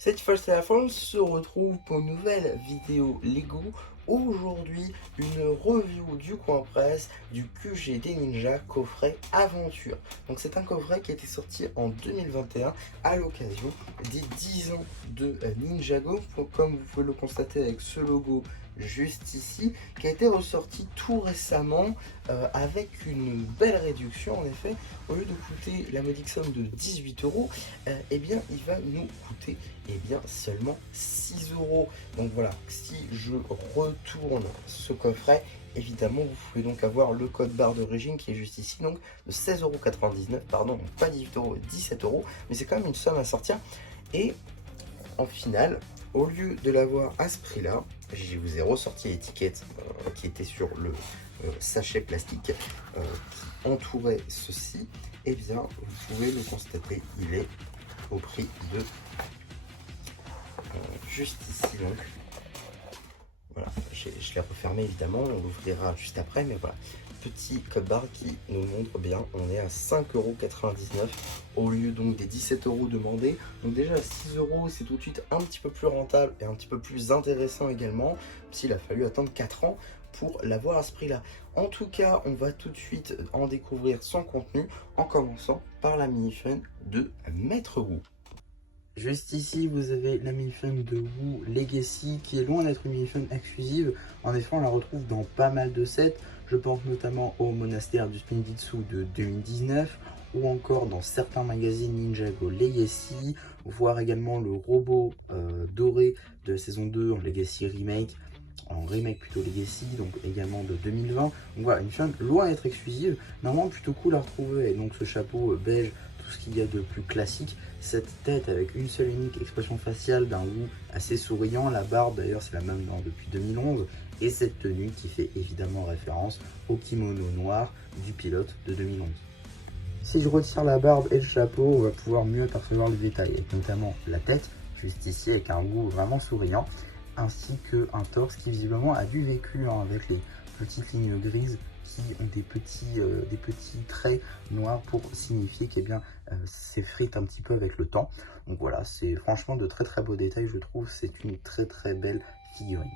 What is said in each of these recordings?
Cette fois c'est la fin, on se retrouve pour une nouvelle vidéo Lego. Aujourd'hui, une review du coin presse du QGD Ninja coffret aventure. Donc c'est un coffret qui a été sorti en 2021 à l'occasion des 10 ans de Ninjago, comme vous pouvez le constater avec ce logo juste ici, qui a été ressorti tout récemment avec une belle réduction. En effet, au lieu de coûter la modique somme de 18 euros, eh bien il va nous coûter seulement 6 euros. Donc voilà, si je retourne ce coffret, évidemment vous pouvez donc avoir le code barre d'origine qui est juste ici, donc de 16,99 €, pardon, donc pas 18 euros, 17 euros, mais c'est quand même une somme à sortir. Et en finale, au lieu de l'avoir à ce prix là, je vous ai ressorti l'étiquette qui était sur le sachet plastique qui entourait ceci. Et bien vous pouvez le constater, il est au prix de juste ici. Donc voilà, je l'ai refermé évidemment, on l'ouvrira juste après, mais voilà, petit code barre qui nous montre bien, on est à 5,99 € au lieu donc des 17 € demandés. Donc déjà 6 € c'est tout de suite un petit peu plus rentable et un petit peu plus intéressant également, s'il a fallu attendre 4 ans pour l'avoir à ce prix là. En tout cas, on va tout de suite en découvrir son contenu en commençant par la mini-fun de Maître Wu. Juste ici, vous avez la mini-fun de Wu Legacy qui est loin d'être une mini-fun exclusive. En effet, on la retrouve dans pas mal de sets. Je pense notamment au monastère du Spinjitzu de 2019 ou encore dans certains magazines Ninjago Legacy, voire également le robot doré de la saison 2 en Legacy Remake, en remake plutôt Legacy, donc également de 2020. Donc voilà, une fun loin d'être exclusive, normalement plutôt cool à retrouver. Et donc ce chapeau beige, tout ce qu'il y a de plus classique, cette tête avec une seule unique expression faciale d'un Wu assez souriant, la barbe d'ailleurs c'est la même depuis 2011, et cette tenue qui fait évidemment référence au kimono noir du pilote de 2011. Si je retire la barbe et le chapeau, on va pouvoir mieux percevoir le détail, avec notamment la tête, juste ici avec un Wu vraiment souriant, ainsi qu'un torse qui visiblement a du vécu avec les petites lignes grises qui ont des petits traits noirs pour signifier qu'il s'effrite un petit peu avec le temps. Donc voilà, c'est franchement de très très beaux détails, je trouve. C'est une très très belle figurine.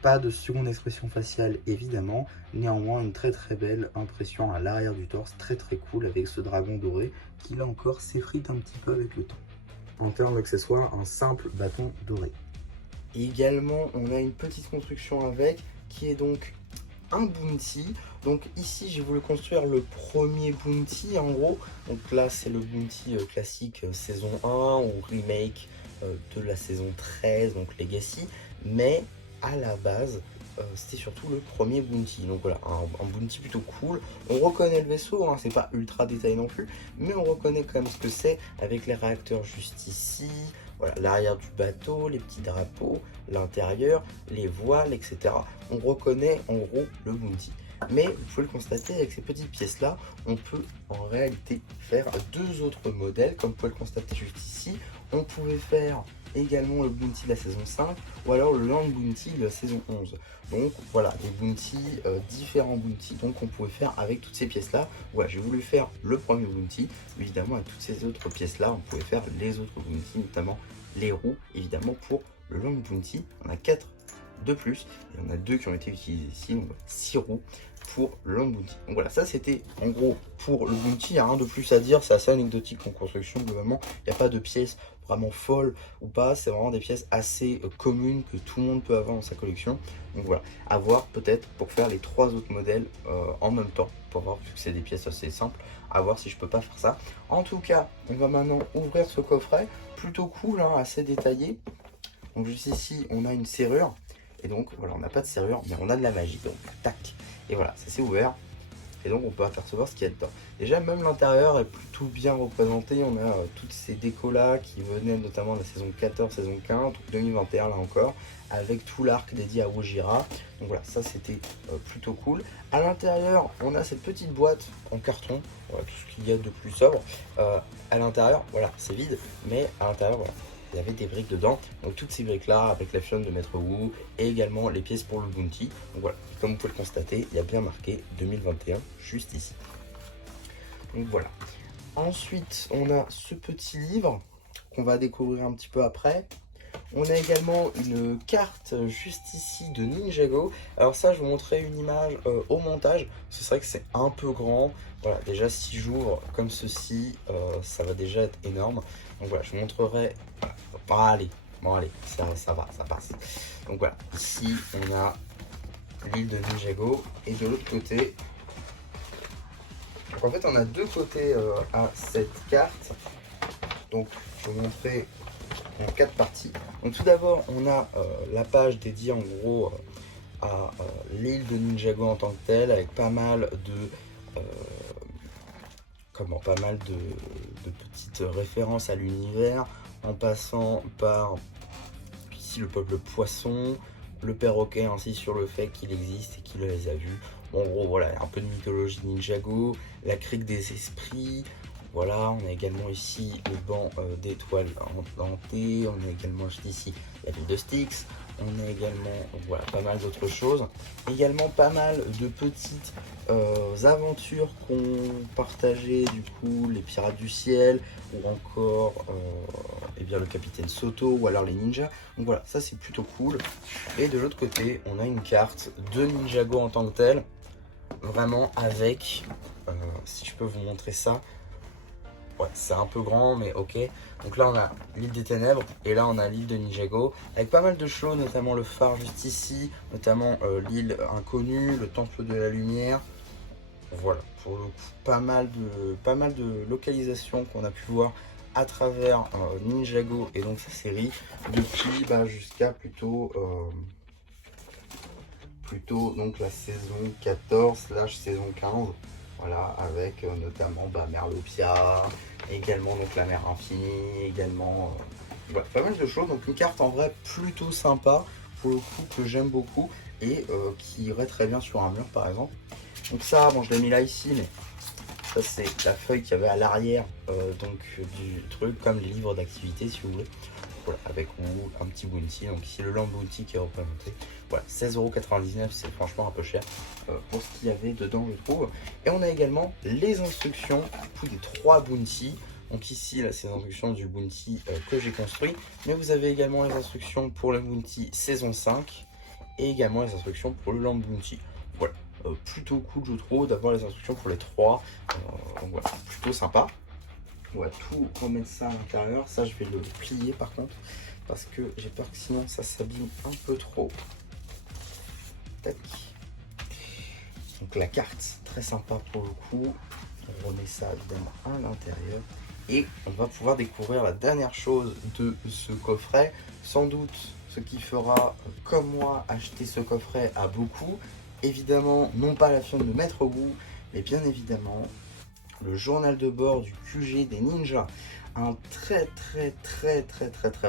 Pas de seconde expression faciale évidemment, néanmoins une très très belle impression à l'arrière du torse, très très cool avec ce dragon doré qui là encore s'effrite un petit peu avec le temps. En termes d'accessoires, un simple bâton doré. Également, on a une petite construction avec, qui est donc un bounty. Donc ici, j'ai voulu construire le premier bounty en gros. Donc là, c'est le bounty classique saison 1 ou remake de la saison 13, donc Legacy. Mais à la base, c'était surtout le premier bounty. Donc voilà, un bounty plutôt cool. On reconnaît le vaisseau, hein, c'est pas ultra détaillé non plus, mais on reconnaît quand même ce que c'est avec les réacteurs juste ici. Voilà, l'arrière du bateau, les petits drapeaux, l'intérieur, les voiles, etc. On reconnaît en gros le bounty. Mais vous pouvez le constater, avec ces petites pièces-là, on peut en réalité faire deux autres modèles, comme vous pouvez le constater juste ici. On pouvait faire également le bounty de la saison 5 ou alors le land bounty de la saison 11. Donc voilà, des bounties, différents bounties, donc on pouvait faire avec toutes ces pièces là. Voilà, j'ai voulu faire le premier bounty, évidemment avec toutes ces autres pièces là on pouvait faire les autres bounties, notamment les roues évidemment pour le land bounty. On a 4 de plus, et on a 2 qui ont été utilisés ici, donc 6 roues pour le long bounty. Donc voilà, ça c'était en gros pour le bounty, il n'y a rien de plus à dire, c'est assez anecdotique en construction globalement, il n'y a pas de pièces vraiment folles ou pas, c'est vraiment des pièces assez communes que tout le monde peut avoir dans sa collection. Donc voilà, à voir peut-être pour faire les 3 autres modèles en même temps, pour voir, vu que c'est des pièces assez simples, à voir si je peux pas faire ça. En tout cas, on va maintenant ouvrir ce coffret, plutôt cool, hein, assez détaillé. Donc juste ici, on a une serrure. Et donc voilà, on n'a pas de serrure, mais on a de la magie. Donc tac. Et voilà, ça s'est ouvert. Et donc on peut apercevoir ce qu'il y a dedans. Déjà, même l'intérieur est plutôt bien représenté. On a toutes ces décos là qui venaient notamment de la saison 14, saison 15, donc 2021 là encore, avec tout l'arc dédié à Wojira. Donc voilà, ça c'était plutôt cool. À l'intérieur, on a cette petite boîte en carton. Voilà, tout ce qu'il y a de plus sobre. À l'intérieur, voilà, c'est vide, mais à l'intérieur, voilà, il y avait des briques dedans, donc toutes ces briques là avec la flamme de Maître Wu et également les pièces pour le bounty. Donc voilà, comme vous pouvez le constater, il y a bien marqué 2021 juste ici. Donc voilà. Ensuite, on a ce petit livre qu'on va découvrir un petit peu après. On a également une carte juste ici de Ninjago. Alors ça, je vous montrerai une image au montage. C'est vrai que c'est un peu grand. Voilà, déjà si j'ouvre comme ceci, ça va déjà être énorme. Donc voilà, je vous montrerai. Bon allez, ça va, ça passe. Donc voilà, ici on a l'île de Ninjago et de l'autre côté. Donc en fait, on a deux côtés à cette carte. Donc je vais vous montrer en 4 parties. Donc tout d'abord, on a la page dédiée en gros à l'île de Ninjago en tant que telle, avec pas mal de petites références à l'univers, en passant par ici le peuple poisson, le perroquet ainsi sur le fait qu'il existe et qu'il les a vus. Bon, en gros, voilà, un peu de mythologie Ninjago, la crique des esprits. Voilà, on a également ici le banc d'étoiles implantées, on a également ici la ville de Styx, on a également voilà, pas mal d'autres choses. Également pas mal de petites aventures qu'ont partagées du coup les pirates du ciel ou encore eh bien, le capitaine Soto ou alors les ninjas. Donc voilà, ça c'est plutôt cool. Et de l'autre côté, on a une carte de Ninjago en tant que telle, vraiment avec, si je peux vous montrer ça, ouais, c'est un peu grand, mais ok. Donc là, on a l'île des ténèbres et là, on a l'île de Ninjago avec pas mal de choses, notamment le phare juste ici, notamment l'île inconnue, le temple de la lumière. Voilà, pour le coup, pas mal de localisations qu'on a pu voir à travers Ninjago et donc sa série depuis jusqu'à plutôt donc la saison 14/saison 15. Voilà, avec notamment Merlopia, également donc la mer infinie, également voilà, pas mal de choses. Donc une carte en vrai plutôt sympa pour le coup que j'aime beaucoup et qui irait très bien sur un mur par exemple. Donc ça, bon je l'ai mis là ici, mais ça c'est la feuille qu'il y avait à l'arrière donc du truc, comme les livres d'activité si vous voulez. Voilà, avec un petit bounty, donc ici le Land Bounty qui est représenté. Voilà, 16,99 €, c'est franchement un peu cher pour ce qu'il y avait dedans je trouve. Et on a également les instructions pour les 3 bounty. Donc ici, là, c'est les instructions du bounty que j'ai construit. Mais vous avez également les instructions pour le bounty saison 5 et également les instructions pour le Land Bounty. Voilà, plutôt cool je trouve d'avoir les instructions pour les 3. Donc voilà, plutôt sympa. On va tout remettre ça à l'intérieur. Ça, je vais le plier par contre, parce que j'ai peur que sinon ça s'abîme un peu trop. Tac. Donc la carte, très sympa pour le coup. On remet ça évidemment à l'intérieur. Et on va pouvoir découvrir la dernière chose de ce coffret. Sans doute ce qui fera, comme moi, acheter ce coffret à beaucoup. Évidemment, non pas la fiole de Maître Wu, mais bien évidemment le journal de bord du QG des ninjas, un très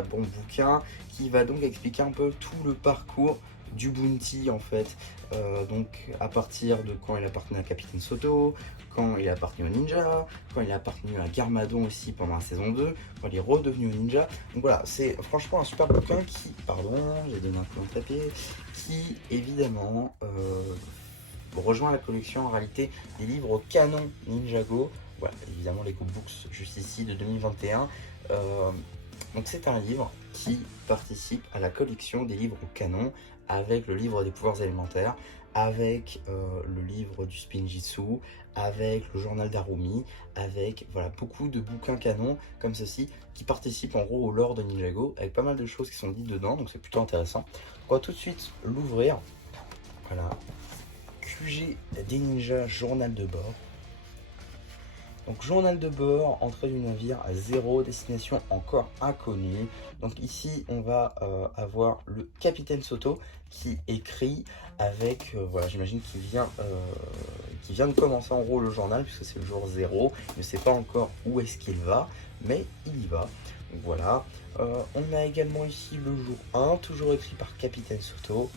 bon bouquin qui va donc expliquer un peu tout le parcours du bounty en fait, donc à partir de quand il appartenait à Capitaine Soto, quand il a appartenu au ninja, quand il a appartenu à Garmadon aussi pendant la saison 2, quand il est redevenu au ninja. Donc voilà, c'est franchement un super bouquin qui, pardon, j'ai donné un coup de tapis, qui évidemment rejoint la collection en réalité des livres canon Ninjago. Voilà, évidemment les cookbooks juste ici de 2021. Donc c'est un livre qui participe à la collection des livres canon, avec le livre des pouvoirs élémentaires, avec le livre du Spinjitzu, avec le journal d'Arumi, avec voilà, beaucoup de bouquins canons comme ceci qui participent en gros au lore de Ninjago, avec pas mal de choses qui sont dites dedans, donc c'est plutôt intéressant. On va tout de suite l'ouvrir. Voilà. QG des ninjas, journal de bord. Donc journal de bord, entrée du navire à 0, destination encore inconnue. Donc ici on va avoir le capitaine Soto qui écrit avec, voilà, j'imagine qu'il vient de commencer en gros le journal puisque c'est le jour 0. Il ne sait pas encore où est-ce qu'il va, mais il y va. Donc voilà, on a également ici le jour 1, toujours écrit par capitaine Soto.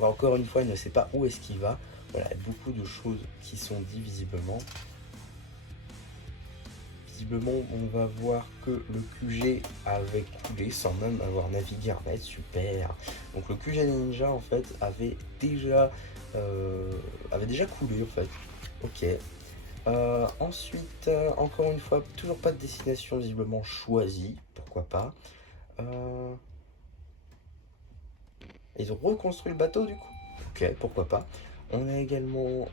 Encore une fois, il ne sait pas où est-ce qu'il va. Voilà, beaucoup de choses qui sont dites visiblement. Visiblement, on va voir que le QG avait coulé sans même avoir navigué un mètre. Super. Donc le QG Ninja en fait avait déjà coulé en fait. Ok. Ensuite, encore une fois, toujours pas de destination visiblement choisie, pourquoi pas. Ils ont reconstruit le bateau du coup. Ok, pourquoi pas. On a également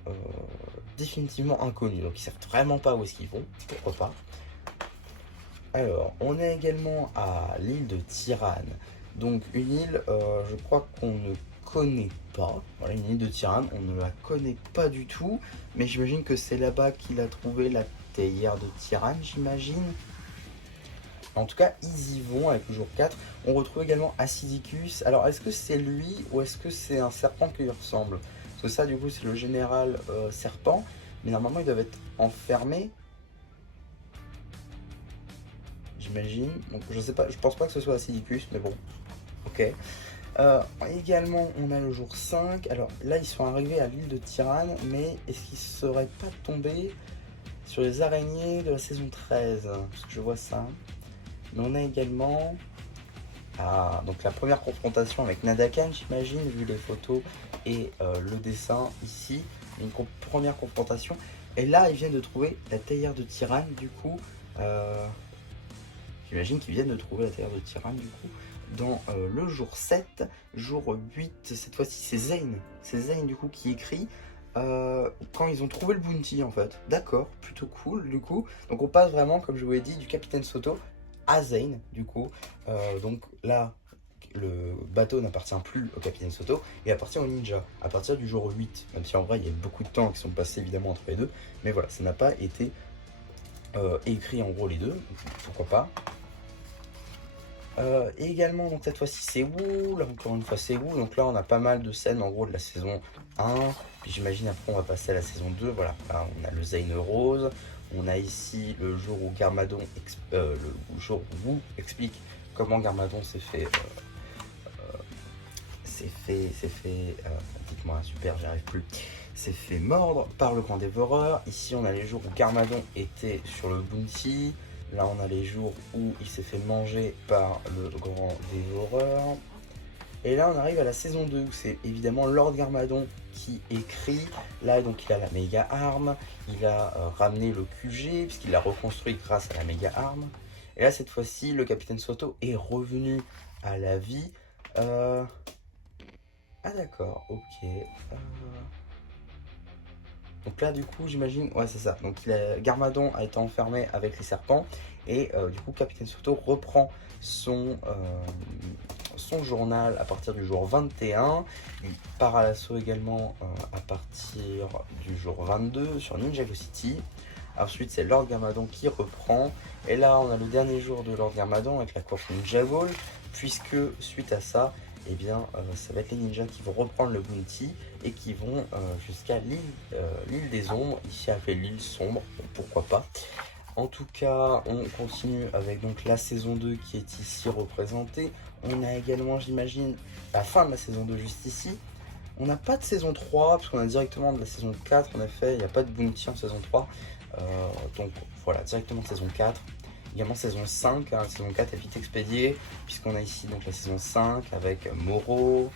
définitivement inconnu, donc ils savent vraiment pas où est-ce qu'ils vont, pourquoi pas. Alors, on est également à l'île de Tirane. Donc une île, je crois qu'on ne connaît pas. Voilà, une île de Tirane, on ne la connaît pas du tout. Mais j'imagine que c'est là-bas qu'il a trouvé la théière de Tirane, j'imagine. En tout cas, ils y vont avec le jour 4. On retrouve également Acidicus. Alors, est-ce que c'est lui ou est-ce que c'est un serpent qui lui ressemble? Parce que ça, du coup, c'est le général serpent. Mais normalement, ils doivent être enfermés. J'imagine. Donc, je sais pas, je pense pas que ce soit Acidicus, mais bon. Ok. Également, on a le jour 5. Alors là, ils sont arrivés à l'île de Tirane, mais est-ce qu'ils seraient pas tombés sur les araignées de la saison 13? Parce que je vois ça. Mais on a également donc la première confrontation avec Nadakan, j'imagine, vu les photos et le dessin ici. Une première confrontation. Et là, ils viennent de trouver la théière de Tirane, du coup. J'imagine qu'ils viennent de trouver la théière de Tirane, du coup. Dans le jour 7, jour 8, cette fois-ci, c'est Zane. C'est Zane, du coup, qui écrit quand ils ont trouvé le bounty, en fait. D'accord, plutôt cool, du coup. Donc, on passe vraiment, comme je vous l'ai dit, du capitaine Soto à Zane, du coup. Donc là, le bateau n'appartient plus au capitaine Soto et appartient au ninja à partir du jour 8. Même si en vrai, il y a beaucoup de temps qui sont passés évidemment entre les deux. Mais voilà, ça n'a pas été écrit en gros les deux. Pourquoi pas. Et également, donc cette fois-ci, c'est Wu. Là, encore une fois, c'est Wu. Donc là, on a pas mal de scènes en gros de la saison 1. Puis j'imagine après, on va passer à la saison 2. Voilà, là, on a le Zane Rose. On a ici le jour où Garmadon, le jour où Wu explique comment Garmadon s'est fait. Dites-moi, super, j'y arrive plus. S'est fait mordre par le grand dévoreur. Ici, on a les jours où Garmadon était sur le bounty. Là, on a les jours où il s'est fait manger par le grand dévoreur. Et là, on arrive à la saison 2, où c'est évidemment Lord Garmadon qui écrit. Là, donc, il a la méga arme. Il a ramené le QG, puisqu'il l'a reconstruit grâce à la méga arme. Et là, cette fois-ci, le capitaine Soto est revenu à la vie. Ah, d'accord, ok. Donc là, du coup, j'imagine... Ouais, c'est ça. Donc, Garmadon a été enfermé avec les serpents. Et du coup, Capitaine Soto reprend son journal à partir du jour 21. Il part à l'assaut également à partir du jour 22 sur Ninjago City. Ensuite, c'est Lord Garmadon qui reprend. Et là, on a le dernier jour de Lord Garmadon avec la course Ninjago. Puisque, suite à ça, eh bien, ça va être les ninjas qui vont reprendre le bounty et qui vont jusqu'à l'île des ombres, ici appelée l'île sombre, pourquoi pas. En tout cas, on continue avec donc la saison 2 qui est ici représentée. On a également, j'imagine, la fin de la saison 2 juste ici. On n'a pas de saison 3, parce qu'on a directement de la saison 4, en effet, il n'y a pas de bounty en saison 3. Donc voilà, directement saison 4. Également saison 5, hein, saison 4 est vite expédiée, puisqu'on a ici donc la saison 5 avec Moro.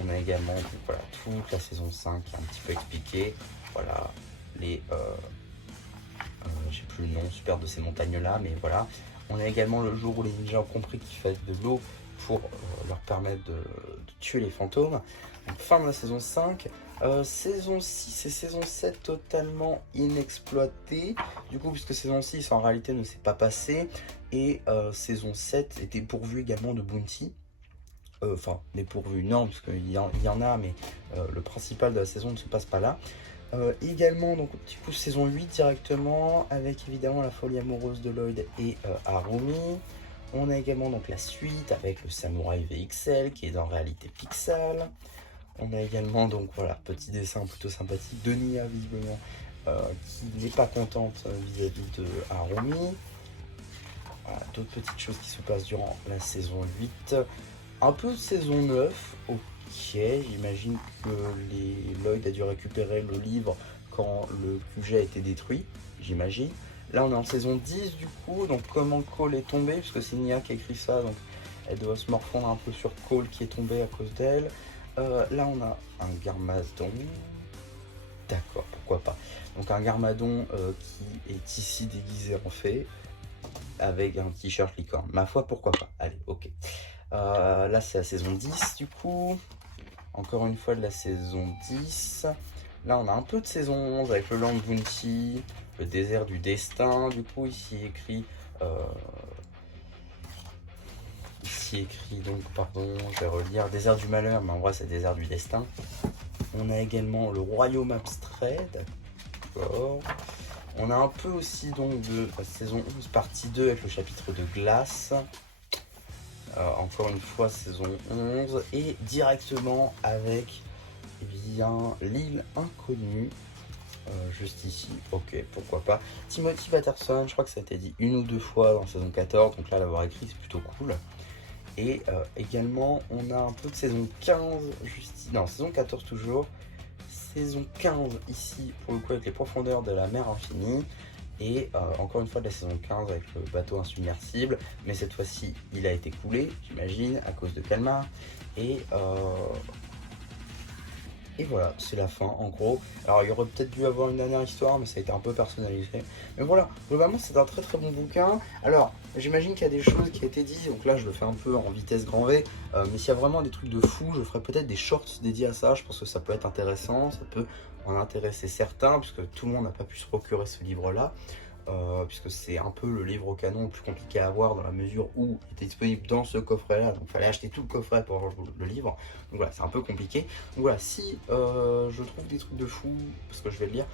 On a également donc, voilà, toute la saison 5 qui est un petit peu expliquée. Voilà, les... j'ai plus le nom super de ces montagnes-là, mais voilà. On a également le jour où les ninjas ont compris qu'il fallait de l'eau pour leur permettre de tuer les fantômes. Donc, fin de la saison 5. Saison 6 et saison 7 totalement inexploitées. Du coup, puisque saison 6 en réalité ne s'est pas passé. Et saison 7 était pourvue également de bounty. Enfin, dépourvu, non, parce qu'il y en a, mais le principal de la saison ne se passe pas là. Également, donc, du coup, saison 8 directement, avec évidemment la folie amoureuse de Lloyd et Harumi. On a également donc la suite avec le Samouraï VXL qui est en réalité Pixel. On a également donc voilà, petit dessin plutôt sympathique de Nia visiblement qui n'est pas contente vis-à-vis de Harumi. Voilà, d'autres petites choses qui se passent durant la saison 8. Un peu de saison 9, ok, j'imagine que Lloyd a dû récupérer le livre quand le QG a été détruit, j'imagine. Là on est en saison 10 du coup, donc comment Cole est tombé, parce que c'est Nia qui a écrit ça, donc elle doit se morfondre un peu sur Cole qui est tombé à cause d'elle. Là on a un Garmadon. D'accord, pourquoi pas. Donc un Garmadon qui est ici déguisé en fée, avec un t-shirt licorne. Ma foi, pourquoi pas. Allez, ok. Là, c'est la saison 10, du coup. Encore une fois de la saison 10. Là, on a un peu de saison 11 avec le Land Bounty, le désert du destin. Du coup, ici écrit donc, pardon, je vais relire, désert du malheur, mais en vrai, c'est désert du destin. On a également le royaume abstrait, d'accord. On a un peu aussi donc de la saison 11 partie 2 avec le chapitre de glace. Encore une fois saison 11 et directement avec l'île inconnue. Juste ici, ok, pourquoi pas. Timothy Patterson, je crois que ça a été dit une ou deux fois dans saison 14, donc là l'avoir écrit c'est plutôt cool. Et également on a un peu de saison 15, non, saison 14 toujours. Saison 15 ici, pour le coup avec les profondeurs de la mer infinie. Et encore une fois de la saison 15 avec le bateau insubmersible. Mais cette fois-ci, il a été coulé, j'imagine, à cause de Calmar. Et voilà, c'est la fin en gros. Alors il y aurait peut-être dû avoir une dernière histoire, mais ça a été un peu personnalisé. Mais voilà, globalement c'est un très très bon bouquin. Alors j'imagine qu'il y a des choses qui ont été dites, donc là je le fais un peu en vitesse grand V. Mais s'il y a vraiment des trucs de fou, je ferai peut-être des shorts dédiés à ça. Je pense que ça peut être intéressant, ça peut en intéresser certains, puisque tout le monde n'a pas pu se procurer ce livre-là. Puisque c'est un peu le livre au canon le plus compliqué à avoir dans la mesure où il était disponible dans ce coffret là, donc il fallait acheter tout le coffret pour avoir le livre, donc voilà, c'est un peu compliqué. Donc voilà, si je trouve des trucs de fou, parce que je vais le lire,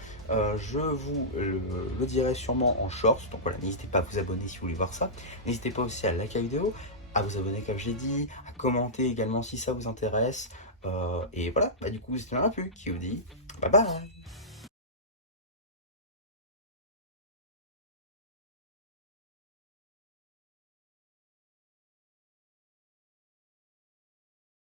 je vous le dirai sûrement en short, donc voilà, n'hésitez pas à vous abonner si vous voulez voir ça, n'hésitez pas aussi à liker la vidéo, à vous abonner comme je l'ai dit, à commenter également si ça vous intéresse, et voilà, bah du coup c'était un peu qui vous dit bye bye.